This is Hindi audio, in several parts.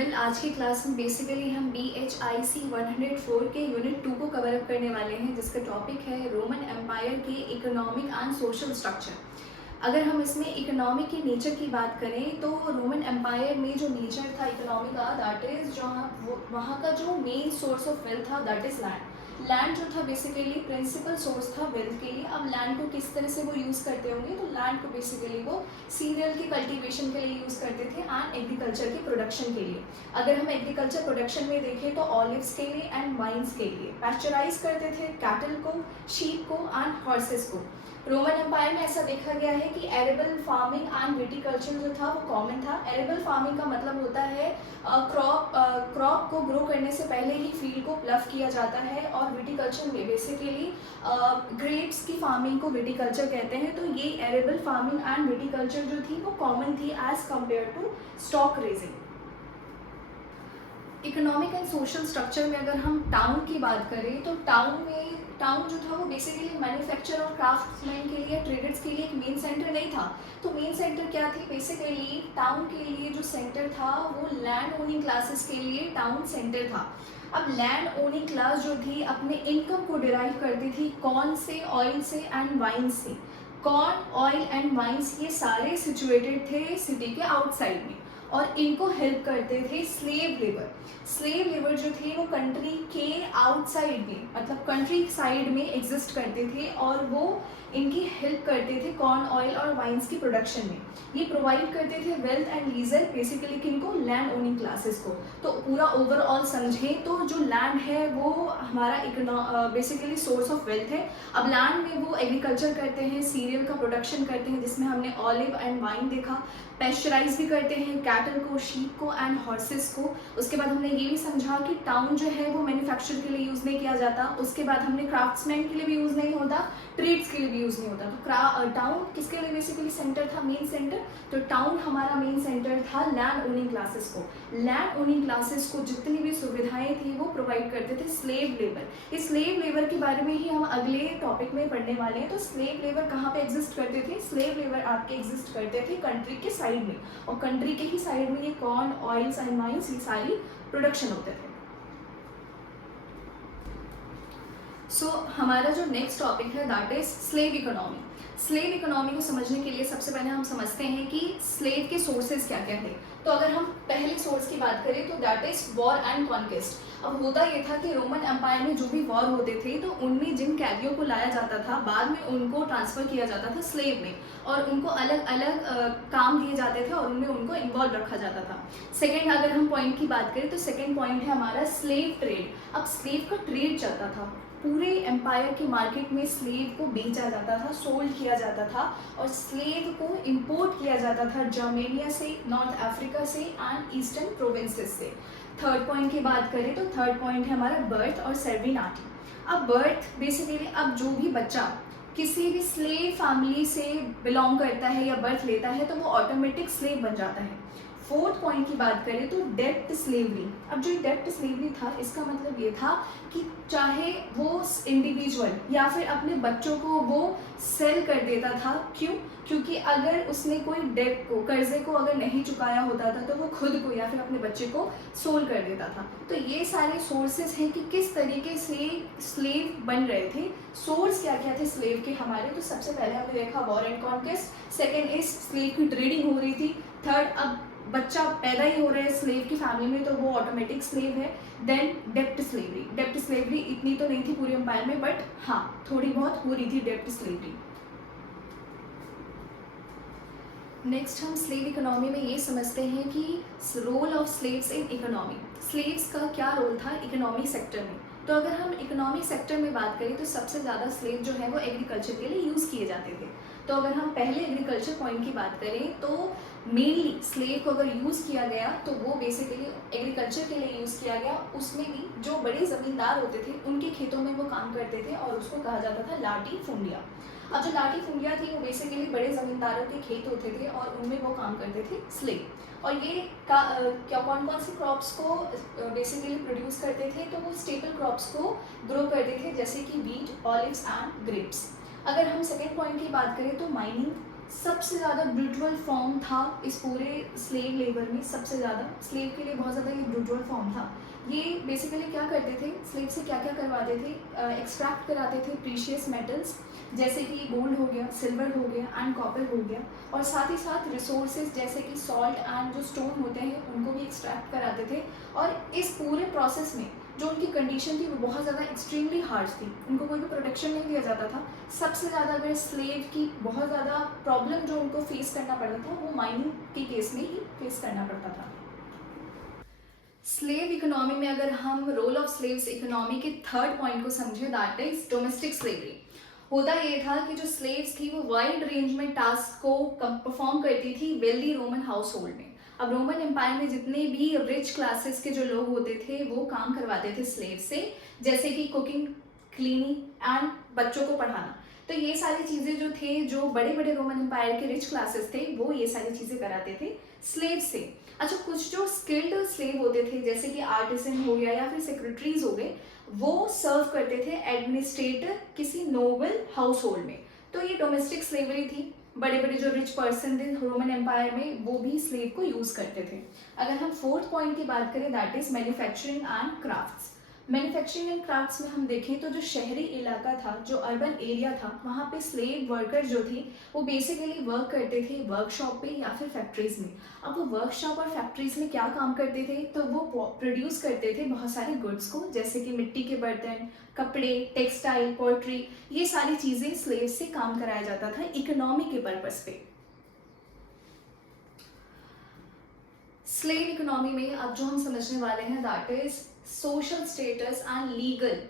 आज की क्लास में बेसिकली हम BHIC 104 के यूनिट 2 को कवर अप करने वाले हैं, जिसका टॉपिक है रोमन एम्पायर के इकोनॉमिक एंड सोशल स्ट्रक्चर। अगर हम इसमें इकोनॉमी के नेचर की बात करें तो रोमन एम्पायर में जो नेचर था इकोनॉमी का, दैट इज़ जो वहाँ का जो मेन सोर्स ऑफ वेल्थ था दैट इज़ लैंड। लैंड जो था बेसिकली प्रिंसिपल सोर्स था वेल्थ के लिए। अब लैंड को किस तरह से वो यूज़ करते होंगे, तो लैंड को बेसिकली वो सीरियल की कल्टीवेशन के लिए यूज़ करते थे एंड एग्रीकल्चर के प्रोडक्शन के लिए। अगर हम एग्रीकल्चर प्रोडक्शन में देखें तो ऑलिव्स के लिए एंड वाइन्स के लिए। पैस्चराइज करते थे कैटल को, शीप को एंड हॉर्सेस को। रोमन एम्पायर में ऐसा देखा गया है कि एरेबल फार्मिंग एंड विटिकल्चर जो था वो कॉमन था। एरेबल फार्मिंग का मतलब होता है क्रॉप को ग्रो करने से पहले ही फील्ड को प्लव किया जाता है, और विटिकल्चर में बेसिकली ग्रेप्स की फार्मिंग को विटिकल्चर कहते हैं। तो ये एरेबल फार्मिंग एंड विटिकल्चर जो थी वो कॉमन थी as compare to stock raising. Economic and social structure में अगर हम टाउन की बात करें तो टाउन जो था वो बेसिकली मैन्युफैक्चर और क्राफ्ट्समैन के लिए, ट्रेडर्स के लिए एक मेन सेंटर नहीं था। तो मेन सेंटर क्या थी, बेसिकली टाउन के लिए जो सेंटर था वो लैंड ओनिंग क्लासेस के लिए टाउन सेंटर था। अब लैंड ओनिंग क्लास जो थी अपने इनकम को डिराइव करती थी कॉर्न से, ऑयल से एंड वाइन से। कॉर्न, ऑयल एंड वाइन्स ये सारे सिचुएटेड थे सिटी के आउटसाइड में, और इनको हेल्प करते थे स्लेव लेबर। स्लेव लेबर जो थे वो कंट्री के आउटसाइड में, मतलब कंट्री साइड में एग्जिस्ट करते थे, और वो इनकी हेल्प करते थे कॉर्न, ऑयल और वाइन्स की प्रोडक्शन में। ये प्रोवाइड करते थे वेल्थ एंड लीजर बेसिकली किनको, लैंड ओनिंग क्लासेस को। तो पूरा ओवरऑल समझें तो जो लैंड है वो हमारा बेसिकली सोर्स ऑफ वेल्थ है। अब लैंड में वो एग्रीकल्चर करते हैं, सीरियल का प्रोडक्शन करते हैं जिसमें हमने ऑलिव एंड वाइन देखा। पैस्चराइज भी करते हैं कैटल को, शीप को एंड हॉर्सेस को। उसके बाद हमने ये भी समझा कि टाउन जो है वो मैन्युफैक्चर के लिए यूज़ नहीं किया जाता। उसके बाद हमने क्राफ्ट्समैन के लिए भी यूज़ नहीं होता, ट्रेड्स के लिए भी यूज़ नहीं होता। तो टाउन किसके लिए बेसिकली सेंटर था, मेन सेंटर। तो टाउन हमारा मेन सेंटर था लैंड ओनिंग क्लासेस को। लैंड ओनिंग क्लासेस को जितनी भी सुविधाएं थी वो प्रोवाइड करते थे स्लेव लेबर। इस स्लेव लेबर के बारे में ही हम अगले टॉपिक में पढ़ने वाले हैं। तो स्लेव लेबर कहाँ पे एग्जिस्ट करते थे, स्लेव लेबर आपके एग्जिस्ट करते थे कंट्री के साइड में, और कंट्री के ही साइड में ये कॉर्न, ऑयल्स एंड वाइन्स ये सारी प्रोडक्शन होते थे। हमारा जो नेक्स्ट टॉपिक है that is slave economy. Slave economy को समझने के लिए सबसे पहले हम समझते हैं कि स्लेव के सोर्सेज क्या क्या थे। तो अगर हम पहले सोर्स की बात करें तो that is war and conquest. अब होता ये था कि रोमन एम्पायर में जो भी वॉर होते थे तो उनमें जिन कैदियों को लाया जाता था बाद में उनको ट्रांसफ़र किया जाता था स्लेव में, और उनको अलग अलग काम दिए जाते थे और उनमें उनको इन्वॉल्व रखा जाता था। सेकेंड अगर हम पॉइंट की बात करें तो सेकेंड पॉइंट है हमारा स्लेव ट्रेड। अब स्लेव का ट्रेड चलता था, पूरे एम्पायर की मार्केट में स्लेव को बेचा जाता था, सोल्ड किया जाता था, और स्लेव को इंपोर्ट किया जाता था जर्मेनिया से, नॉर्थ अफ्रीका से एंड ईस्टर्न प्रोविंसेस से। थर्ड पॉइंट की बात करें तो थर्ड पॉइंट है हमारा बर्थ और सर्विनाटी। अब बर्थ बेसिकली अब जो भी बच्चा किसी भी स्लेव फैमिली से बिलोंग करता है या बर्थ लेता है तो वो ऑटोमेटिक स्लेव बन जाता है। फोर्थ पॉइंट की बात करें तो डेप्ट स्लेवरी। अब जो डेप्ट स्लेवरी था इसका मतलब ये था कि चाहे वो इंडिविजुअल या फिर अपने बच्चों को वो सेल कर देता था। क्यों? क्योंकि अगर उसने कोई डेट को, कर्जे को अगर नहीं चुकाया होता था तो वो खुद को या फिर अपने बच्चे को सोल कर देता था। तो ये सारे सोर्सेज हैं कि किस तरीके से स्लेव बन रहे थे। सोर्स क्या क्या थे स्लेव के हमारे, तो सबसे पहले हमने देखा war and conquest. Second is slave की ट्रेडिंग हो रही थी। थर्ड, अब बच्चा पैदा ही हो रहा है स्लेव की फैमिली में तो वो ऑटोमेटिक स्लेव है। देन डेप्ट स्लेवरी। डेप्ट स्लेवरी इतनी तो नहीं थी पूरे एम्पायर में, बट हाँ थोड़ी बहुत हो रही थी डेप्ट स्लेवरी। नेक्स्ट हम स्लेव इकोनॉमी में ये समझते हैं कि role of slaves in economy. Slaves का क्या रोल था इकोनॉमिक सेक्टर में। तो अगर हम इकोनॉमिक सेक्टर में बात करें तो सबसे ज़्यादा स्लेव जो है वो एग्रीकल्चर के लिए यूज़ किए जाते थे। तो अगर हम पहले एग्रीकल्चर पॉइंट की बात करें तो मेनली स्लेव को अगर यूज़ किया गया तो वो बेसिकली एग्रीकल्चर के लिए यूज़ किया गया। उसमें भी जो बड़े ज़मींदार होते थे उनके खेतों में वो काम करते थे और उसको कहा जाता था लाटी फुंडिया। अब जो लाटी फुंडिया थी वो बेसिकली बड़े ज़मींदारों के खेत होते थे और उनमें वो काम करते थे स्लेव। और ये क्या कौन कौन से क्रॉप्स को बेसिकली प्रोड्यूस करते थे, तो वो स्टेपल क्रॉप्स को ग्रो करते थे जैसे कि वीट, ऑलिव्स एंड ग्रेप्स। अगर हम सेकेंड पॉइंट की बात करें तो माइनिंग। सबसे ज़्यादा ब्रूटल फॉर्म था इस पूरे स्लेव लेबर में, सबसे ज़्यादा स्लेव के लिए बहुत ज़्यादा ये ब्रूटल फॉर्म था। ये बेसिकली क्या करते थे, स्लेव से क्या क्या करवाते थे, एक्सट्रैक्ट कराते थे प्रीशियस मेटल्स जैसे कि गोल्ड हो गया, सिल्वर हो गया एंड कॉपर हो गया, और साथ ही साथ रिसोर्सेज जैसे कि सॉल्ट एंड जो स्टोन होते हैं उनको भी एक्सट्रैक्ट कराते थे। और इस पूरे प्रोसेस में जो उनकी कंडीशन थी वो बहुत ज़्यादा एक्सट्रीमली हार्श थी, उनको कोई भी प्रोटेक्शन नहीं दिया जाता था। सबसे ज़्यादा अगर स्लेव की बहुत ज़्यादा प्रॉब्लम जो उनको फेस करना पड़ता था वो माइनिंग के केस में ही फेस करना पड़ता था। स्लेव इकोनॉमी में अगर हम रोल ऑफ स्लेव्स इकोनॉमी के थर्ड पॉइंट को समझें, दैट इज डोमेस्टिक स्लेवरी। होता ये था कि जो स्लेव्स थी वो वाइड रेंज में टास्क को परफॉर्म करती थी वेल्दी रोमन हाउस होल्ड में। अब रोमन एम्पायर में जितने भी रिच क्लासेस के जो लोग होते थे वो काम करवाते थे स्लेव से, जैसे कि कुकिंग, क्लीनिंग एंड बच्चों को पढ़ाना। तो ये सारी चीज़ें जो थे, जो बड़े बड़े रोमन एम्पायर के रिच क्लासेस थे वो ये सारी चीज़ें कराते थे स्लेव से। अच्छा, कुछ जो स्किल्ड स्लेव होते थे जैसे कि आर्टिसन हो गया या फिर सेक्रेटरीज हो गए, वो सर्व करते थे एडमिनिस्ट्रेटर किसी नोबल हाउस होल्ड में। तो ये डोमेस्टिक स्लेवरी थी। बड़े बड़े जो रिच पर्सन थे रोमन एम्पायर में वो भी स्लेव को यूज़ करते थे। अगर हम फोर्थ पॉइंट की बात करें, that is manufacturing and crafts. Manufacturing and crafts में हम देखें तो जो शहरी इलाका था, जो अर्बन एरिया था, वहाँ पे स्लेव वर्कर जो थी वो बेसिकली वर्क करते थे वर्कशॉप पे या फिर फैक्ट्रीज में। अब वो वर्कशॉप और फैक्ट्रीज में क्या काम करते थे, तो वो प्रोड्यूस करते थे बहुत सारे गुड्स को, जैसे कि मिट्टी के बर्तन, कपड़े, टेक्सटाइल, पोएट्री, ये सारी चीज़ें स्लेव से काम कराया जाता था इकोनॉमी के पर्पस पे। स्लेव इकोनॉमी में अब जो हम समझने वाले हैं, that is social status and legal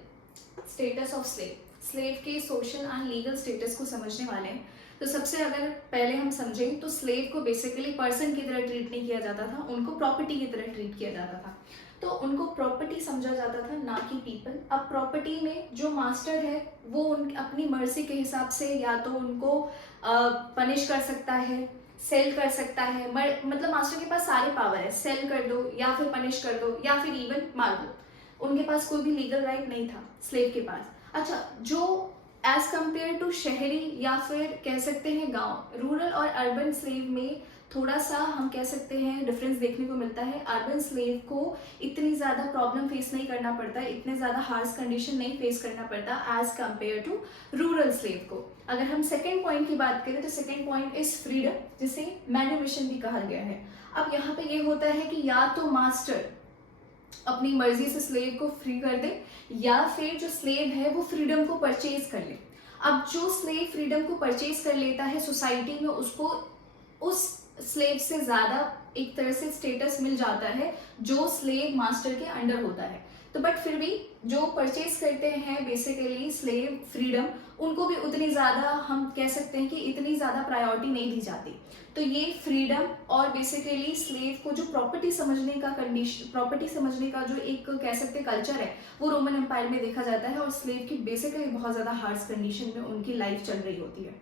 status of slave. Slave के सोशल एंड लीगल स्टेटस को समझने वाले हैं। तो सबसे अगर पहले हम समझें तो स्लेव को बेसिकली पर्सन की तरह ट्रीट नहीं किया जाता था, उनको प्रॉपर्टी की तरह ट्रीट किया जाता था। तो उनको प्रॉपर्टी समझा जाता था, ना कि पीपल। अब प्रॉपर्टी में जो मास्टर है वो उन अपनी मर्जी के हिसाब से या तो उनको पनिश कर सकता है, सेल कर सकता है, मतलब मास्टर के पास सारे पावर है, सेल कर दो या फिर पनिश कर दो या फिर इवन मार दो। उनके पास कोई भी लीगल राइट नहीं था स्लेव के पास। अच्छा, जो एज कंपेयर टू शहरी या फिर कह सकते हैं गांव, रूरल और अर्बन स्लेव में थोड़ा सा हम कह सकते हैं डिफरेंस देखने को मिलता है। अर्बन स्लेव को इतनी ज़्यादा प्रॉब्लम फेस नहीं करना पड़ता, इतने ज़्यादा हार्श कंडीशन नहीं फेस करना पड़ता as compare to rural slave को। अगर हम सेकेंड पॉइंट की बात करें तो सेकेंड पॉइंट इज फ्रीडम, जिसे मैन्युमिशन भी कहा गया है। अब यहाँ पे ये होता है कि या तो मास्टर अपनी मर्जी से स्लेव को फ्री कर दे या फिर जो स्लेव है वो फ्रीडम को परचेज कर ले। अब जो स्लेव फ्रीडम को परचेज कर लेता है सोसाइटी में, उसको उस स्लेव से ज़्यादा एक तरह से स्टेटस मिल जाता है जो स्लेव मास्टर के अंडर होता है। तो बट फिर भी जो परचेज करते हैं बेसिकली स्लेव फ्रीडम, उनको भी उतनी ज़्यादा हम कह सकते हैं कि इतनी ज़्यादा प्रायोरिटी नहीं दी जाती। तो ये फ्रीडम और बेसिकली स्लेव को जो प्रॉपर्टी समझने का कंडीशन, प्रॉपर्टी समझने का जो एक कह सकते हैं कल्चर है, वो रोमन एम्पायर में देखा जाता है। और स्लेव की बेसिकली बहुत ज़्यादा हार्श कंडीशन में उनकी लाइफ चल रही होती है।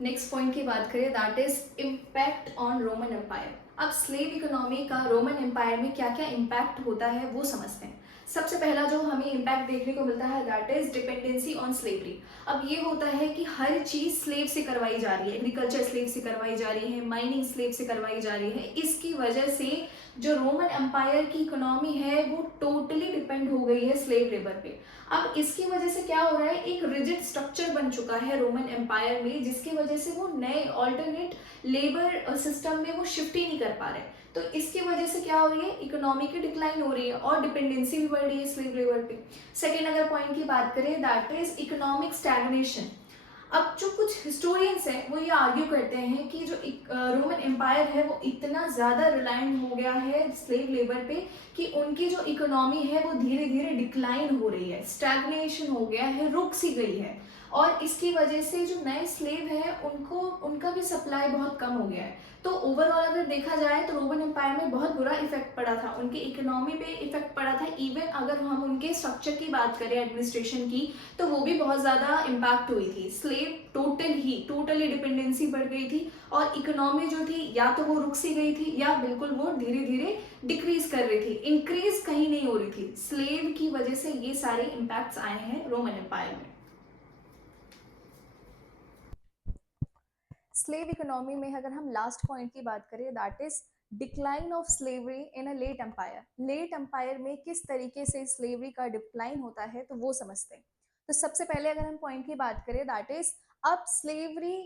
नेक्स्ट पॉइंट की बात करें, that is impact on Roman Empire. अब स्लेव इकोनॉमी का रोमन एम्पायर में क्या क्या इम्पैक्ट होता है वो समझते हैं। सबसे पहला जो हमें इम्पैक्ट देखने को मिलता है, that is dependency on slavery. अब ये होता है कि हर चीज़ स्लेव से करवाई जा रही है, एग्रीकल्चर स्लेव से करवाई जा रही है, माइनिंग स्लेव से करवाई जा रही है। इसकी वजह से जो रोमन एम्पायर की इकोनॉमी है वो टोटली डिपेंड हो गई है स्लेव लेबर पे। अब इसकी वजह से क्या हो रहा है, एक रिजिड स्ट्रक्चर बन चुका है रोमन एम्पायर में, जिसकी वजह से वो नए ऑल्टरनेट लेबर सिस्टम में वो शिफ्ट ही नहीं कर पा रहे। तो इसकी वजह से क्या हो रही है, इकोनॉमी की डिक्लाइन हो रही है और डिपेंडेंसी भी बढ़ रही है स्लेव लेबर पे। सेकेंड अगर पॉइंट की बात करें, दैट इज इकोनॉमिक स्टैग्नेशन। अब जो कुछ हिस्टोरियंस हैं वो ये आर्ग्यू करते हैं कि जो रोमन एम्पायर है वो इतना ज़्यादा रिलायंट हो गया है स्लेव लेबर पे कि उनकी जो इकोनॉमी है वो धीरे धीरे डिक्लाइन हो रही है, स्टैग्नेशन हो गया है, रुक सी गई है। और इसकी वजह से जो नए स्लेव है उनको उनका भी सप्लाई बहुत कम हो गया है। तो ओवरऑल अगर देखा जाए तो रोमन एम्पायर में बहुत बुरा इफेक्ट पड़ा था, उनकी इकोनॉमी पे इफेक्ट पड़ा था। इवन अगर हम उनके स्ट्रक्चर की बात करें, एडमिनिस्ट्रेशन की, तो वो भी बहुत ज़्यादा इम्पैक्ट हुई थी। स्लेव टोटली डिपेंडेंसी बढ़ गई थी और इकोनॉमी जो थी या तो वो रुक सी गई थी या बिल्कुल वो धीरे धीरे डिक्रीज कर रही थी, इंक्रीज कहीं नहीं हो रही थी। स्लेव की वजह से ये सारे इम्पैक्ट्स आए हैं रोमन एम्पायर में। स्लेव इकोनॉमी में अगर हम लास्ट पॉइंट की बात करें, that is decline of slavery in a late empire. Late empire में किस तरीके से स्लेवरी का डिक्लाइन होता है, तो वो समझते हैं। तो सबसे पहले अगर हम पॉइंट की बात करें, दैट इज अब स्लेवरी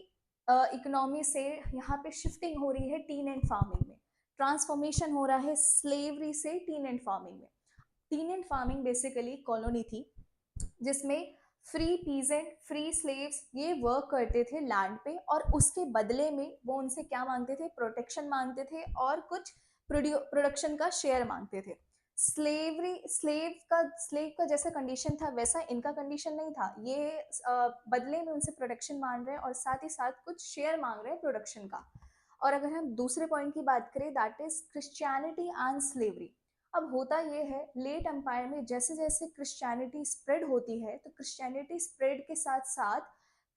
इकोनॉमी से यहाँ पे शिफ्टिंग हो रही है टीन एंड फार्मिंग में, ट्रांसफॉर्मेशन हो रहा है स्लेवरी से टीन एंड फार्मिंग में। Tin and farming basically colony थी जिसमें फ्री पीजेंट, फ्री स्लेव्स ये वर्क करते थे लैंड पे, और उसके बदले में वो उनसे क्या मांगते थे, प्रोटेक्शन मांगते थे और कुछ प्रोडक्शन का शेयर मांगते थे। स्लेव का जैसा कंडीशन था वैसा इनका कंडीशन नहीं था। ये बदले में उनसे प्रोटेक्शन मांग रहे हैं और साथ ही साथ कुछ शेयर मांग रहे हैं प्रोडक्शन का। और अगर हम दूसरे पॉइंट की बात करें, that is Christianity and slavery. अब होता ये है, लेट एम्पायर में जैसे जैसे क्रिश्चियनिटी स्प्रेड होती है, तो क्रिश्चियनिटी स्प्रेड के साथ साथ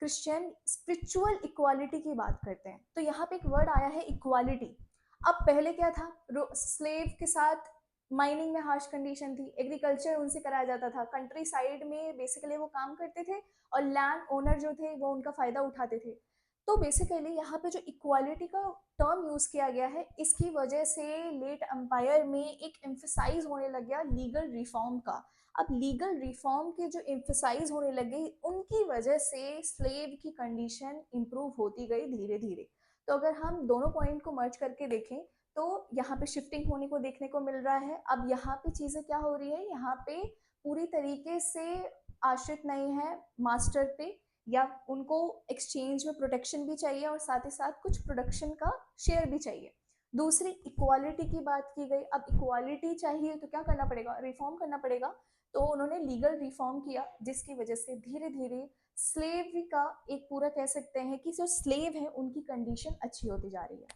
क्रिश्चियन स्पिरिचुअल इक्वालिटी की बात करते हैं। तो यहाँ पे एक वर्ड आया है इक्वालिटी। अब पहले क्या था, स्लेव के साथ माइनिंग में हार्श कंडीशन थी, एग्रीकल्चर उनसे कराया जाता था, कंट्री साइड में बेसिकली वो काम करते थे और लैंड ओनर जो थे वो उनका फायदा उठाते थे। तो बेसिकली यहाँ पे जो इक्वालिटी का टर्म यूज किया गया है, इसकी वजह से लेट एम्पायर में एक एम्फेसाइज होने लग गया लीगल रिफॉर्म का। अब लीगल रिफॉर्म के जो एम्फेसाइज होने लगे, उनकी वजह से स्लेव की कंडीशन इंप्रूव होती गई धीरे धीरे। तो अगर हम दोनों पॉइंट को मर्ज करके देखें, तो यहाँ पे शिफ्टिंग होने को देखने को मिल रहा है। अब यहाँ पे चीजें क्या हो रही है, यहाँ पे पूरी तरीके से आश्रित नहीं है मास्टर पे, या उनको एक्सचेंज में प्रोटेक्शन भी चाहिए और साथ ही साथ कुछ प्रोडक्शन का शेयर भी चाहिए। दूसरी इक्वालिटी की बात की गई। अब इक्वालिटी चाहिए तो क्या करना पड़ेगा, रिफॉर्म करना पड़ेगा। तो उन्होंने लीगल रिफॉर्म किया, जिसकी वजह से धीरे धीरे स्लेवरी का एक पूरा कह सकते हैं कि जो स्लेव है उनकी कंडीशन अच्छी होती जा रही है।